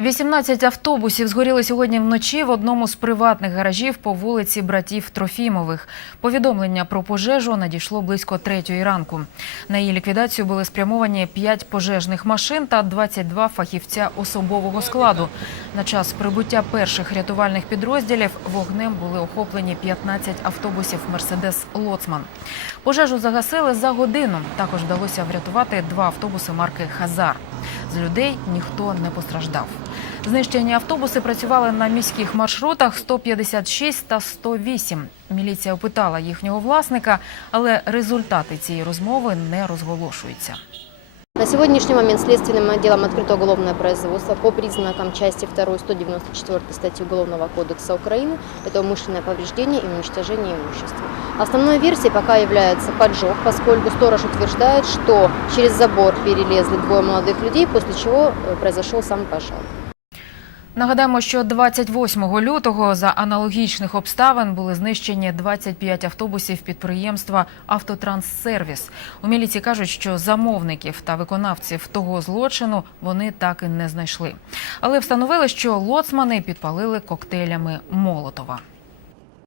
18 автобусів згоріли сьогодні вночі в одному з приватних гаражів по вулиці братів Трофімових. Повідомлення про пожежу надійшло близько третьої ранку. На її ліквідацію були спрямовані 5 пожежних машин та 22 фахівця особового складу. На час прибуття перших рятувальних підрозділів вогнем були охоплені 15 автобусів Мерседес Лоцман. Пожежу загасили за годину. Також вдалося врятувати два автобуси марки Хазар. З людей ніхто не постраждав. Знищені автобуси працювали на міських маршрутах 156 та 108. Міліція опитала їхнього власника, але результати цієї розмови не розголошуються. На сегодняшний момент следственным отделом открыто уголовное производство по признакам части 2 194 статьи Уголовного кодекса Украины. Это умышленное повреждение и уничтожение имущества. Основной версией пока является поджог, поскольку сторож утверждает, что через забор перелезли двое молодых людей, после чего э, произошел сам пожар. Нагадаємо, що 28 лютого за аналогічних обставин були знищені 25 автобусів підприємства «Автотранссервіс». У міліції кажуть, що замовників та виконавців того злочину вони так і не знайшли. Але встановили, що лоцмани підпалили коктейлями Молотова.